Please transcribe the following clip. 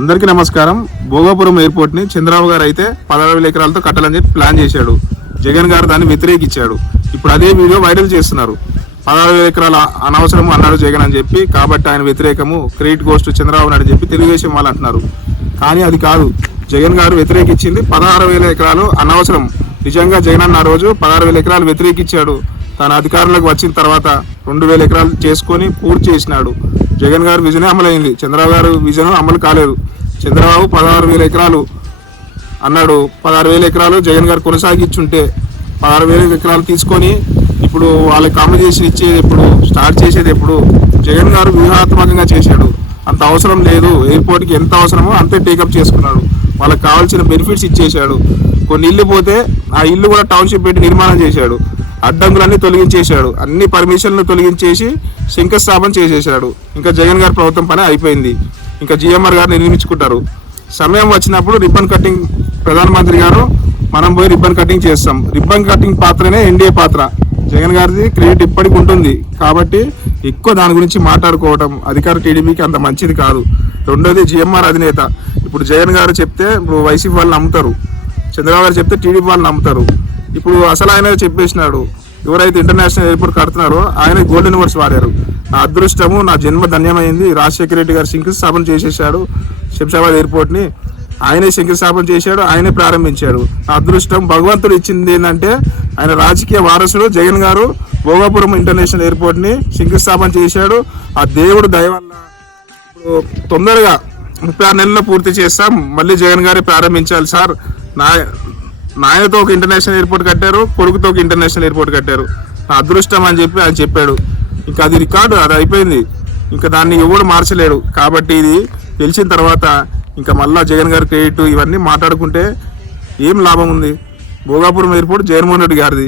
అందరికీ నమస్కారం. భోగాపురం ఎయిర్పోర్ట్ ని చంద్రబాబు గారు అయితే 16,000 ఎకరాలతో కట్టాలని చెప్పి ప్లాన్ చేశాడు. జగన్ గారు దాన్ని వ్యతిరేకించాడు. ఇప్పుడు అదే వీడియో వైరల్ చేస్తున్నారు. 16,000 ఎకరాల అనవసరం అన్నాడు జగన్ అని చెప్పి, కాబట్టి ఆయన వ్యతిరేకము, క్రెడిట్ గోస్ట్ చంద్రబాబు నాయుడు చెప్పి తెలుగుదేశం వాళ్ళు అంటున్నారు. కానీ అది కాదు. జగన్ గారు వ్యతిరేకించింది 16,000 ఎకరాలు అనవసరం. నిజంగా జగన్ అన్న రోజు 16,000 ఎకరాలు వ్యతిరేకించాడు. తన అధికారంలోకి వచ్చిన తర్వాత 2,000 ఎకరాలు చేసుకొని పూర్తి చేసినాడు. జగన్ గారు విజనే అమలైంది. చంద్రబాబు గారు విజన్ అమలు కాలేదు. చంద్రబాబు 16,000 ఎకరాలు అన్నాడు. 16,000 ఎకరాలు జగన్ గారు కొనసాగించుంటే 16,000 ఎకరాలు తీసుకొని ఇప్పుడు వాళ్ళకి కాంపిటీషన్ ఇచ్చేది ఎప్పుడు, స్టార్ట్ చేసేది ఎప్పుడు? జగన్ గారు వ్యూహాత్మకంగా చేశాడు. అంత అవసరం లేదు. ఎయిర్పోర్ట్కి ఎంత అవసరమో అంతే టేకప్ చేసుకున్నాడు. వాళ్ళకి కావాల్సిన బెనిఫిట్స్ ఇచ్చేశాడు. కొన్ని ఇల్లు పోతే ఆ ఇల్లు కూడా టౌన్షిప్ పెట్టి నిర్మాణం చేశాడు. అడ్డంకులన్నీ తొలగించేశాడు. అన్ని పర్మిషన్లు తొలగించేసి శంకుస్థాపన చేసేశాడు. ఇంకా జగన్ గారి ప్రభుత్వం పని అయిపోయింది. ఇంకా జిఎంఆర్ గారు నిర్మించుకుంటారు. సమయం వచ్చినప్పుడు రిబ్బన్ కటింగ్, ప్రధానమంత్రి గారు మనం పోయి రిబ్బన్ కటింగ్ చేస్తాం. రిబ్బన్ కటింగ్ పాత్రనే ఎన్డీఏ పాత్ర. జగన్ గారిది క్రెడిట్ ఇప్పటికి ఉంటుంది. కాబట్టి ఎక్కువ దాని గురించి మాట్లాడుకోవటం అధికార టీడీపీకి అంత మంచిది కాదు. రెండోది జిఎంఆర్ అధినేత. ఇప్పుడు జగన్ గారు చెప్తే ఇప్పుడు వైసీపీ వాళ్ళు నమ్ముతారు, చంద్రబాబు గారు చెప్తే టీడీపీ వాళ్ళు నమ్ముతారు. ఇప్పుడు అసలు ఆయన చెప్పేసినాడు, ఎవరైతే ఇంటర్నేషనల్ ఎయిర్పోర్ట్ కడుతున్నారో ఆయన గోల్డెన్ వర్డ్స్ వాడారు. నా అదృష్టము, నా జన్మ ధన్యమైంది. రాజశేఖర రెడ్డి గారు శంకుస్థాపన చేసేసాడు శంషాబాద్ ఎయిర్పోర్ట్ని. ఆయనే శంకుస్థాపన చేశాడు, ఆయనే ప్రారంభించాడు. నా అదృష్టం, భగవంతుడు ఇచ్చింది ఏంటంటే ఆయన రాజకీయ వారసుడు జగన్ గారు భోగాపురం ఇంటర్నేషనల్ ఎయిర్పోర్ట్ని శంకుస్థాపన చేశాడు. ఆ దేవుడు దయ వల్ల ఇప్పుడు తొందరగా 36 నెలల్లో పూర్తి చేస్తాం. మళ్ళీ జగన్ గారే ప్రారంభించాలి సార్. నాయనతో ఒక ఇంటర్నేషనల్ ఎయిర్పోర్ట్ కట్టారు, కొడుకుతో ఒక ఇంటర్నేషనల్ ఎయిర్పోర్ట్ కట్టారు. నా అదృష్టం అని చెప్పి ఆయన చెప్పాడు. ఇంకా అది రికార్డు, అది అయిపోయింది. ఇంకా దాన్ని ఎవరు మార్చలేడు. కాబట్టి ఇది తెలిసిన తర్వాత ఇంకా మళ్ళా జగన్ గారి క్రెడిట్ ఇవన్నీ మాట్లాడుకుంటే ఏం లాభం ఉంది? భోగాపురం ఎయిర్పోర్ట్ జగన్మోహన్ రెడ్డి గారిది.